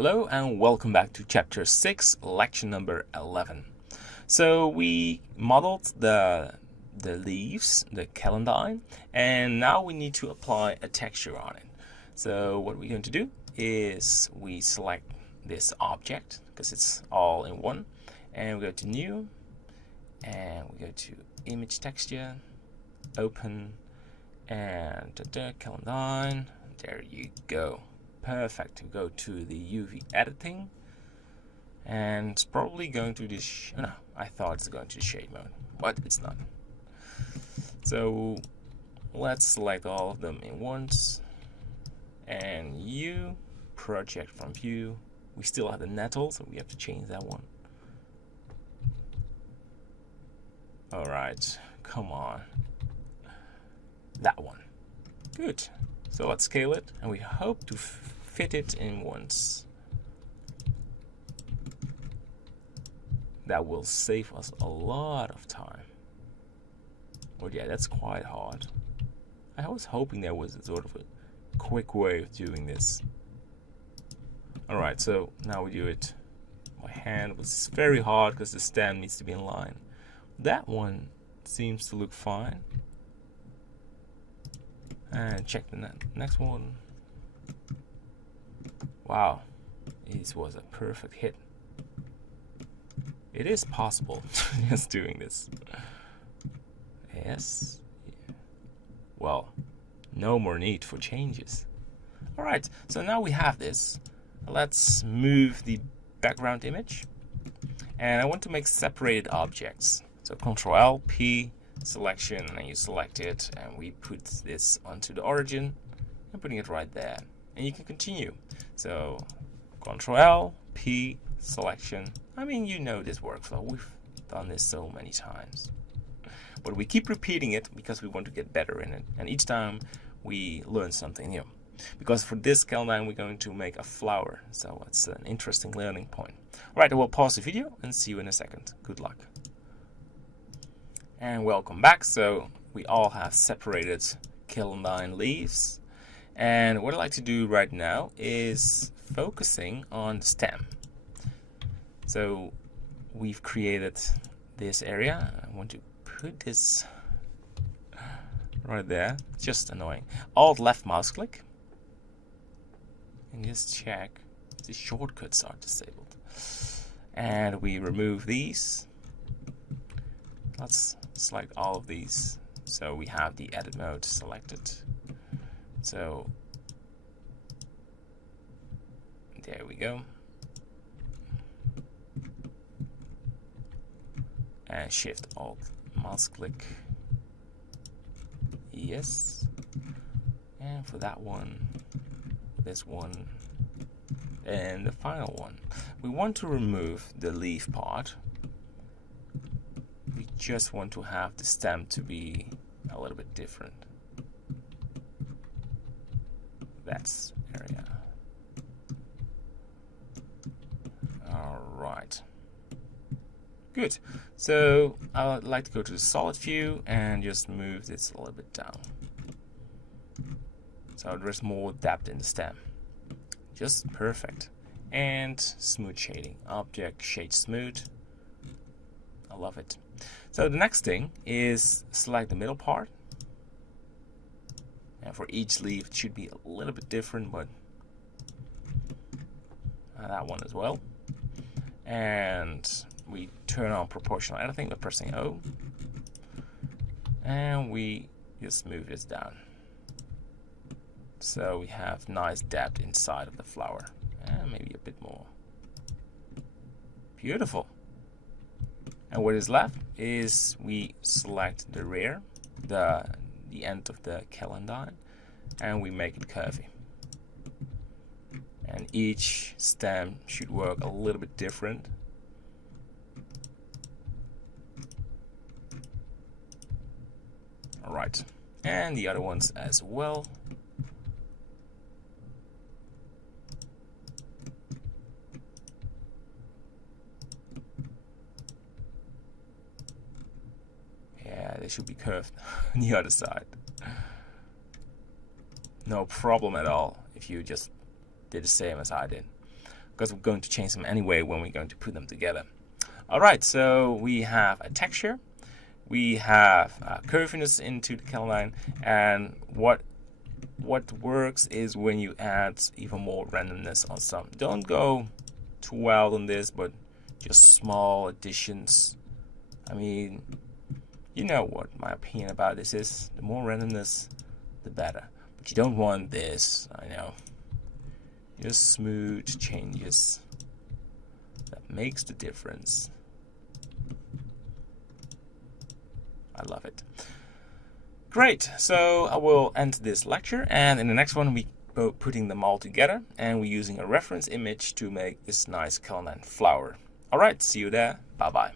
Hello and welcome back to chapter 6, lecture number 11. So we modeled the leaves, the celandine, and now we need to apply a texture on it. So what we're going to do is we select this object because it's all in one, and we go to new, and we go to image texture, open, and celandine. There you go. Perfect. We go to the UV editing, and it's probably going to this. No, I thought it's going to shade mode, but it's not. So let's select all of them in once, and you project from view. We still have the nettle, so we have to change that one. All right, come on, that one. Good. So let's scale it, and we hope to fit it in once. That will save us a lot of time. But yeah, that's quite hard. I was hoping there was a sort of a quick way of doing this. Alright, so now we do it by hand, which is very hard because the stem needs to be in line. That one seems to look fine. And check the next one. Wow, this was a perfect hit. It is possible just doing this. Yes. Well, no more need for changes. Alright, so now we have this. Let's move the background image. And I want to make separated objects. So Ctrl L, P, selection, and you select it, and we put this onto the origin and putting it right there, and you can continue. So Ctrl L, P, selection. I mean, you know this workflow, we've done this so many times, but we keep repeating it because we want to get better in it, and each time we learn something new. Because for this celandine we're going to make a flower, so it's an interesting learning point. Alright, I will pause the video and see you in a second. Good luck. And welcome back. So we all have separated celandine leaves, and what I'd like to do right now is focusing on the stem. So we've created this area. I want to put this right there. It's just annoying. Alt left mouse click and just check the shortcuts are disabled, and we remove these. Let's select all of these, so we have the edit mode selected. So there we go, and Shift Alt mouse click, yes. And for that one, this one, and the final one, we want to remove the leaf part. We just want to have the stem to be a little bit different. That's area. Alright. Good. So I would like to go to the solid view and just move this a little bit down. So there's more depth in the stem. Just perfect. And smooth shading. Object shade smooth. I love it. So the next thing is select the middle part, and for each leaf it should be a little bit different, but that one as well. And we turn on proportional editing by pressing O, and we just move this down, so we have nice depth inside of the flower, and maybe a bit more. Beautiful. And what is left is we select the rear, the end of the celandine, and we make it curvy. And each stem should work a little bit different. Alright, and the other ones as well. They should be curved on the other side. No problem at all if you just did the same as I did. because we're going to change them anyway when we're going to put them together. All right, so we have a texture, we have curviness into the celandine, and what works is when you add even more randomness on some. Don't go too wild on this, but just small additions. I mean, you know what my opinion about this is. The more randomness, the better. But you don't want this, I know. Just smooth changes. That makes the difference. I love it. Great, so I will end this lecture, and in the next one we go putting them all together, and we're using a reference image to make this nice celandine flower. Alright, see you there. Bye bye.